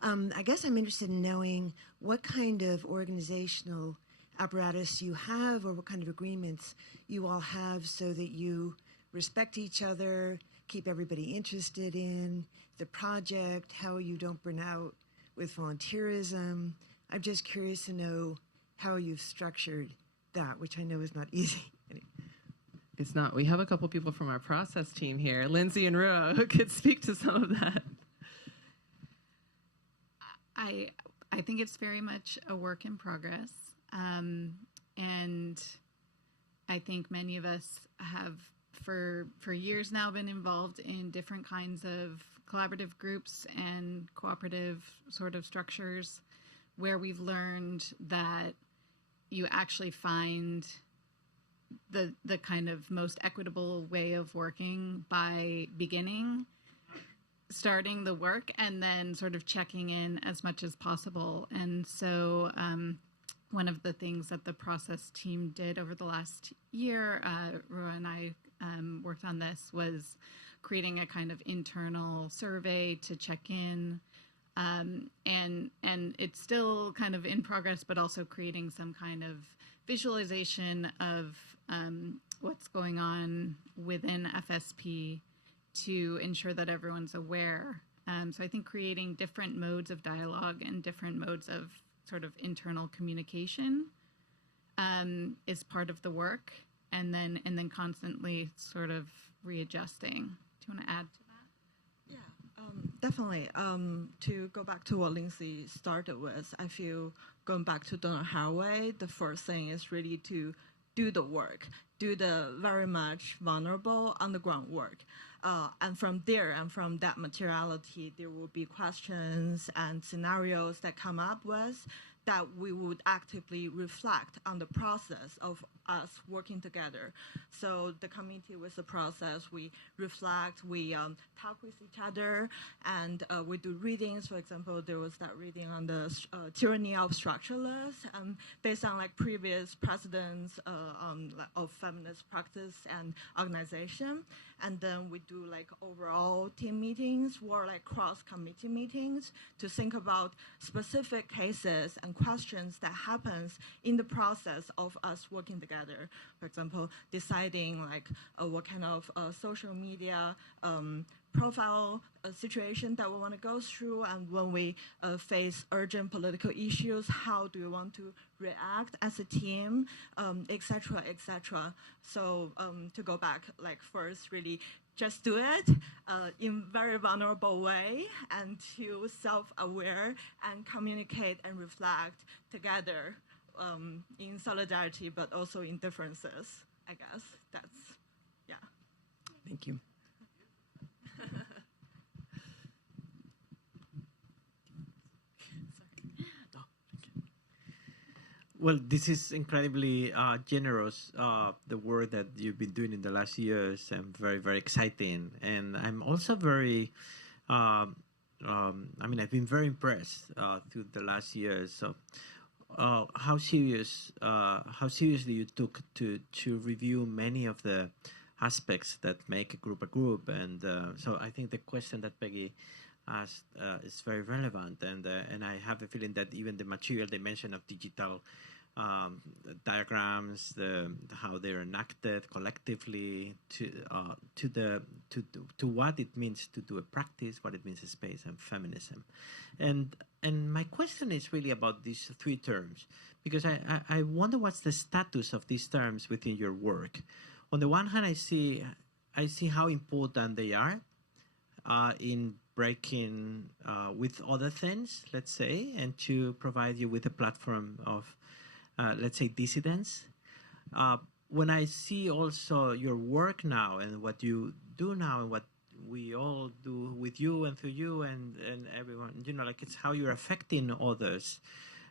I guess I'm interested in knowing what kind of organizational apparatus you have, or what kind of agreements you all have, so that you respect each other, keep everybody interested in the project, how you don't burn out with volunteerism. I'm just curious to know how you've structured that, which I know is not easy. It's not. We have a couple people from our process team here, Lindsay and Ruo, who could speak to some of that. I think it's very much a work in progress. And I think many of us have for years now been involved in different kinds of collaborative groups and cooperative sort of structures where we've learned that you actually find the kind of most equitable way of working by starting the work and then sort of checking in as much as possible. And so one of the things that the process team did over the last year, Rua and I worked on this, was creating a kind of internal survey to check in. And it's still kind of in progress, but also creating some kind of visualization of what's going on within FSP to ensure that everyone's aware. So I think creating different modes of dialogue and different modes of sort of internal communication is part of the work, and then constantly sort of readjusting. Do you want to add to that? Yeah, definitely. To go back to what Lindsay started with, I feel going back to Donna Haraway, the first thing is really to do the work, do the very much vulnerable underground work. And from there, and from that materiality, there will be questions and scenarios that come up with that we would actively reflect on the process of us working together. So the community was the process. We reflect, we talk with each other, and we do readings. For example, there was that reading on the tyranny of structuralists, based on like previous precedents of feminist practice and organization. And then we do like overall team meetings or like cross-committee meetings to think about specific cases and questions that happens in the process of us working together. For example, deciding like what kind of social media profile situation that we want to go through, and when we face urgent political issues, how do we want to react as a team, et cetera, et cetera. So to go back, like first really just do it in very vulnerable way, and to self-aware and communicate and reflect together in solidarity, but also in differences, I guess. That's, yeah. Thank you. Well, this is incredibly generous, the work that you've been doing in the last years, and very, very exciting. And I'm also very, I mean, I've been very impressed through the last years. So how seriously you took to review many of the aspects that make a group. And so I think the question that Peggy as is very relevant, and I have the feeling that even the material dimension of digital diagrams, how they're enacted collectively to what it means to do a practice, what it means in space and feminism, and my question is really about these three terms, because I wonder what's the status of these terms within your work. On the one hand, I see how important they are in breaking with other things, let's say, and to provide you with a platform of let's say, dissidents. When I see also your work now and what you do now and what we all do with you and through you and everyone, you know, like it's how you're affecting others.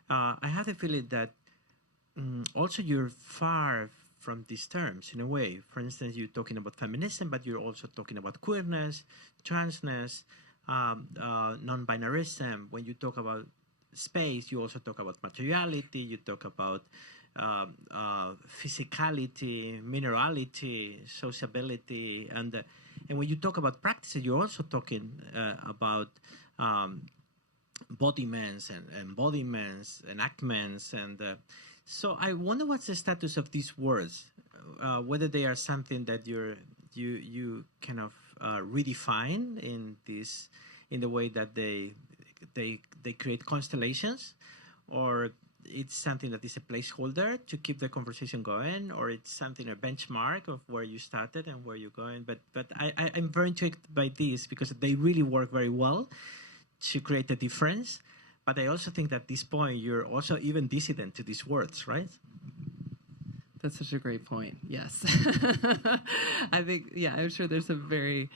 I have the feeling that also you're far from these terms in a way. For instance, you're talking about feminism, but you're also talking about queerness, transness, non-binarism. When you talk about space, you also talk about materiality, you talk about physicality, minerality, sociability, and when you talk about practices, you're also talking about embodiments and embodiments, enactments, and so I wonder what's the status of these words, whether they are something that you kind of redefine in the way that they create constellations, or it's something that is a placeholder to keep the conversation going, or it's something, a benchmark of where you started and where you're going. But I'm very intrigued by this because they really work very well to create a difference. But I also think that at this point, you're also even dissident to these words, right? That's such a great point. Yes. I think, yeah, I'm sure there's some very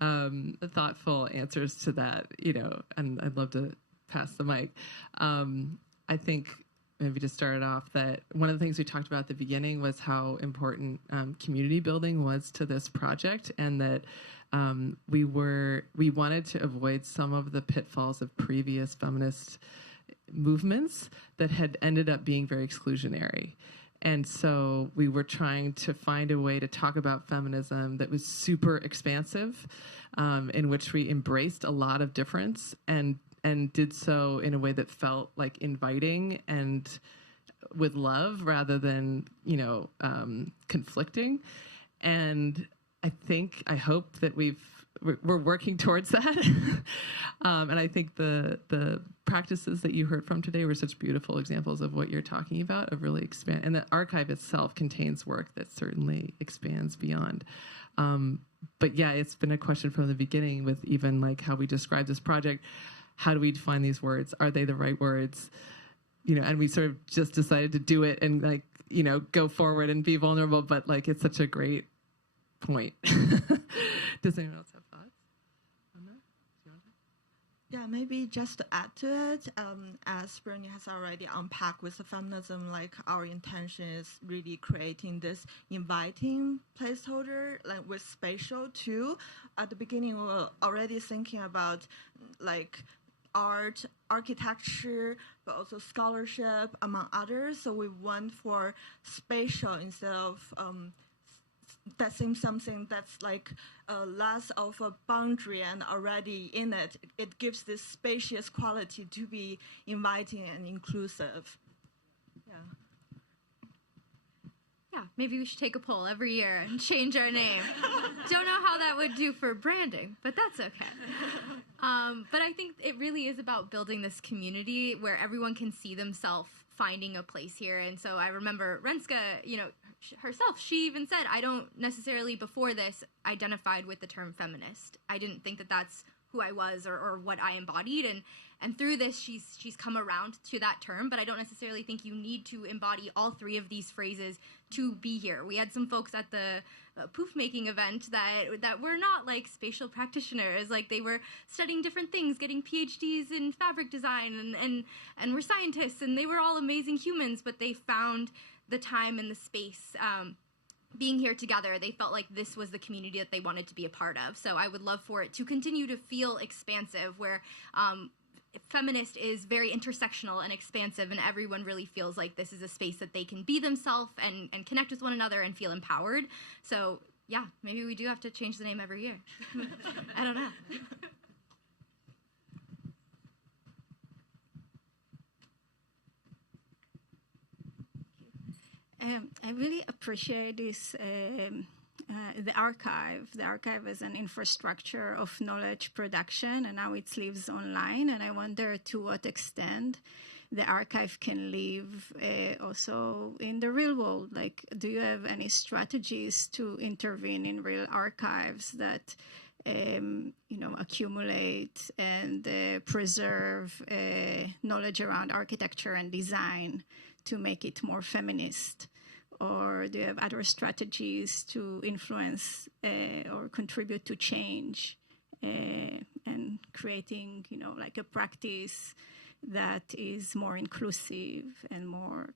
thoughtful answers to that, you know, and I'd love to pass the mic. I think maybe to start off that one of the things we talked about at the beginning was how important community building was to this project, and that we wanted to avoid some of the pitfalls of previous feminist movements that had ended up being very exclusionary. And so we were trying to find a way to talk about feminism that was super expansive, in which we embraced a lot of difference and did so in a way that felt like inviting and with love rather than, you know, conflicting. And I hope that we're working towards that. And I think the practices that you heard from today were such beautiful examples of what you're talking about, of really expand. And the archive itself contains work that certainly expands beyond. But yeah, it's been a question from the beginning with even like how we describe this project. How do we define these words? Are they the right words? You know, and we sort of just decided to do it and like, you know, go forward and be vulnerable. But like, it's such a great point. Does anyone else have thoughts on that? Yeah, maybe just to add to it, as Bernie has already unpacked with the feminism, like our intention is really creating this inviting placeholder, like with spatial too. At the beginning, we were already thinking about like art, architecture, but also scholarship, among others. So we went for spatial instead of that seems something that's like less of a boundary and already in it. It gives this spacious quality to be inviting and inclusive. Yeah. Yeah, maybe we should take a poll every year and change our name. Don't know how that would do for branding, but that's okay. But I think it really is about building this community where everyone can see themselves finding a place here. And so I remember Renska, you know, herself, she even said, I don't necessarily before this identified with the term feminist. I didn't think that that's who I was or what I embodied. And through this, she's come around to that term, but I don't necessarily think you need to embody all three of these phrases to be here. We had some folks at the poof making event that were not like spatial practitioners, like they were studying different things, getting PhDs in fabric design and were scientists, and they were all amazing humans, but they found the time and the space being here together. They felt like this was the community that they wanted to be a part of. So I would love for it to continue to feel expansive, where feminist is very intersectional and expansive, and everyone really feels like this is a space that they can be themselves and connect with one another and feel empowered. So yeah, maybe we do have to change the name every year. I don't know. I really appreciate this. The archive. The archive is an infrastructure of knowledge production, and now it lives online. And I wonder to what extent the archive can live also in the real world. Like, do you have any strategies to intervene in real archives that accumulate and preserve knowledge around architecture and design to make it more feminist? Or do you have other strategies to influence or contribute to change and creating, like a practice that is more inclusive and more,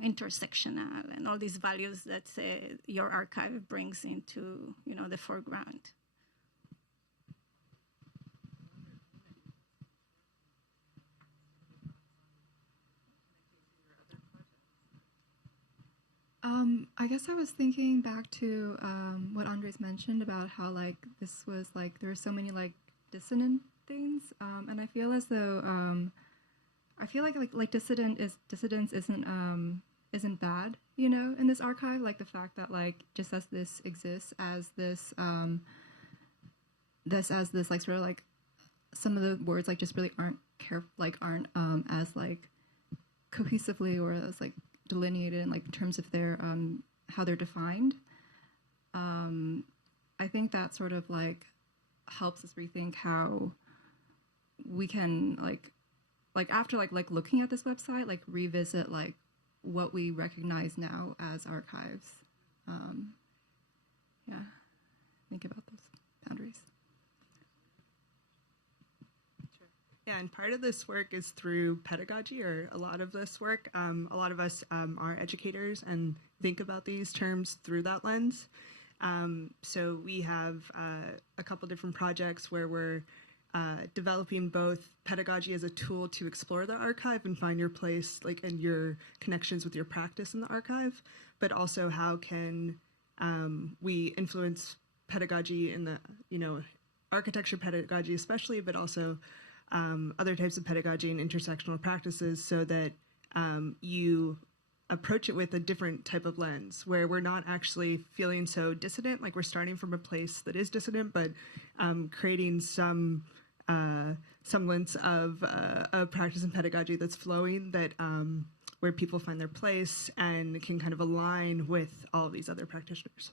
intersectional, and all these values that your archive brings into, the foreground? I guess I was thinking back to what Andres mentioned about how this was there were so many dissonant things, and I feel as though dissidence isn't bad, in this archive. Like the fact that just as this exists as this sort of some of the words just really aren't as cohesively or as delineated in terms of their how they're defined. I think that sort of helps us rethink how we can after looking at this website revisit what we recognize now as archives. Think about those boundaries. Yeah, and part of this work is through pedagogy, or a lot of this work. A lot of us are educators and think about these terms through that lens. So we have a couple different projects where we're developing both pedagogy as a tool to explore the archive and find your place, and your connections with your practice in the archive, but also how can we influence pedagogy in the, architecture pedagogy especially, but also other types of pedagogy and intersectional practices, so that you approach it with a different type of lens where we're not actually feeling so dissonant, we're starting from a place that is dissonant, but creating some semblance of a practice and pedagogy that's flowing, that where people find their place and can kind of align with all of these other practitioners.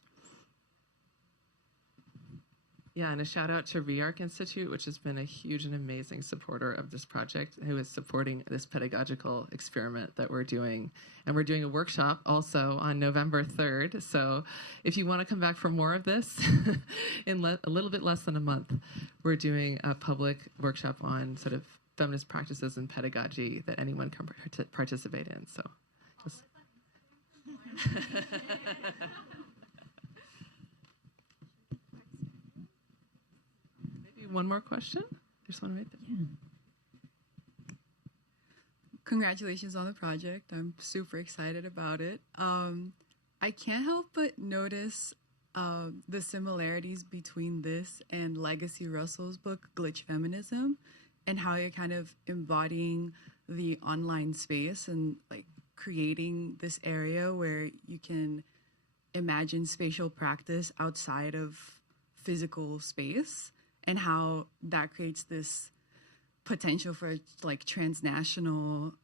Yeah, and a shout out to ReArc Institute, which has been a huge and amazing supporter of this project, who is supporting this pedagogical experiment that we're doing. And we're doing a workshop also on November 3rd. So if you want to come back for more of this, in a little bit less than a month, we're doing a public workshop on sort of feminist practices and pedagogy that anyone can participate in. So just one more question? There's one right there. Yeah. Congratulations on the project. I'm super excited about it. I can't help but notice the similarities between this and Legacy Russell's book, Glitch Feminism, and how you're kind of embodying the online space and creating this area where you can imagine spatial practice outside of physical space, and how that creates this potential for transnational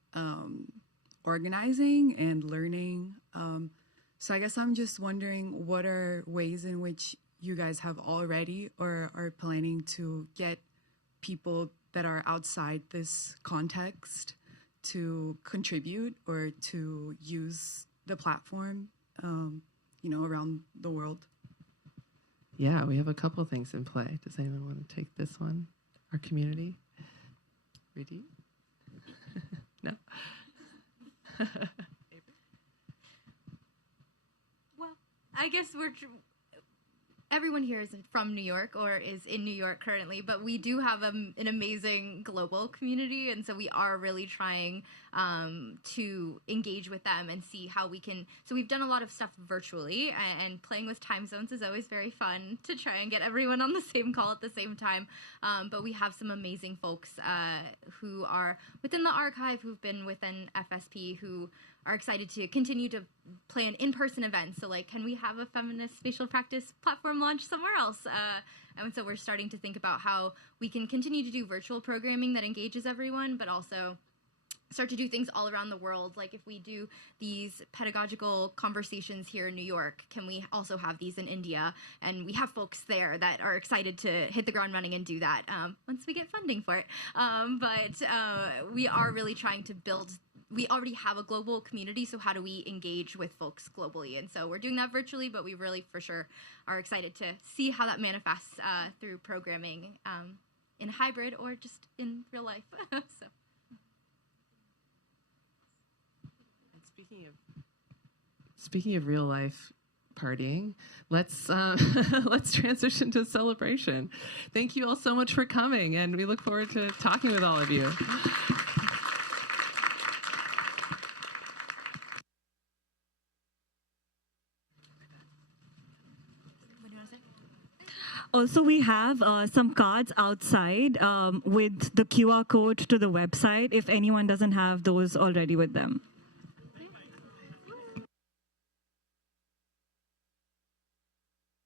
organizing and learning. So I guess I'm just wondering, what are ways in which you guys have already or are planning to get people that are outside this context to contribute or to use the platform, around the world? Yeah, we have a couple things in play. Does anyone want to take this one? Our community? Ready? No? Well, I guess everyone here is from New York or is in New York currently, but we do have an amazing global community, and so we are really trying to engage with them and see how we can. So we've done a lot of stuff virtually, and playing with time zones is always very fun to try and get everyone on the same call at the same time. But we have some amazing folks who are within the archive, who've been within FSP, who are excited to continue to plan in-person events. So like, can we have a feminist spatial practice platform launch somewhere else? And so we're starting to think about how we can continue to do virtual programming that engages everyone, but also start to do things all around the world. Like if we do these pedagogical conversations here in New York, can we also have these in India? And we have folks there that are excited to hit the ground running and do that once we get funding for it. But we are really trying to build, we already have a global community, so how do we engage with folks globally? And so we're doing that virtually, but we really for sure are excited to see how that manifests through programming in hybrid or just in real life. So. Speaking of real life partying, let's let's transition to celebration. Thank you all so much for coming, and we look forward to talking with all of you. Also, we have some cards outside with the QR code to the website if anyone doesn't have those already with them.